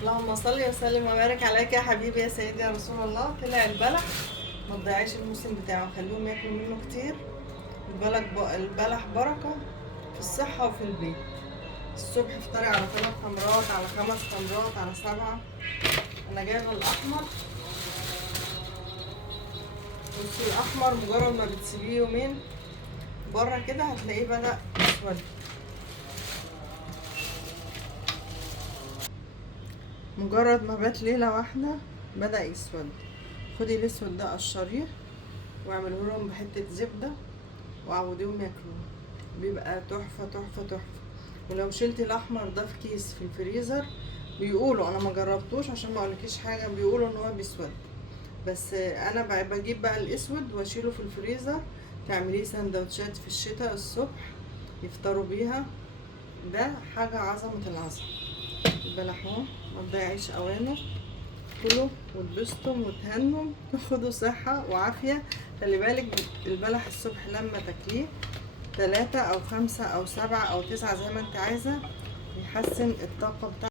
اللهم صل وسلم وبارك عليك يا حبيبي يا سيدي يا رسول الله. طلع البلح، ما تضيعيش الموسم بتاعه، خليهم ياكلوا منه كتير. البلح بركة في الصحة وفي البيت. الصبح افطري على 3 تمرات، على 5 تمرات، على 7. انا جايبه الاحمر. بصي الاحمر مجرد ما بتسيبيه يومين بره كده هتلاقيه بدأ يسود. مجرد ما بات ليلة واحدة بدأ يسود. خدي الاسود ده قشريه واعمله لهم بحتة زبدة وعوديهم ياكلوه، بيبقى تحفة تحفة تحفة. ولو شلتي الاحمر ده في كيس في الفريزر، بيقولوا، انا ما جربتوش عشان ما اقولكيش حاجة، بيقولوا ان هو بيسود، بس انا بجيب بقى الاسود واشيله في الفريزر. تعمليه سندوتشات في الشتاء الصبح يفطروا بيها. ده حاجة عظمة العظمة. البلح اهو، ما تضيعيش اوانه. كلوا واتبسطوا وتهنوا وخدوا صحة وعافية. خلي بالك البلح الصبح لما تاكليه 3 أو 5 أو 7 أو 9 زي ما انت عايزة، يحسن الطاقة بتاعتك.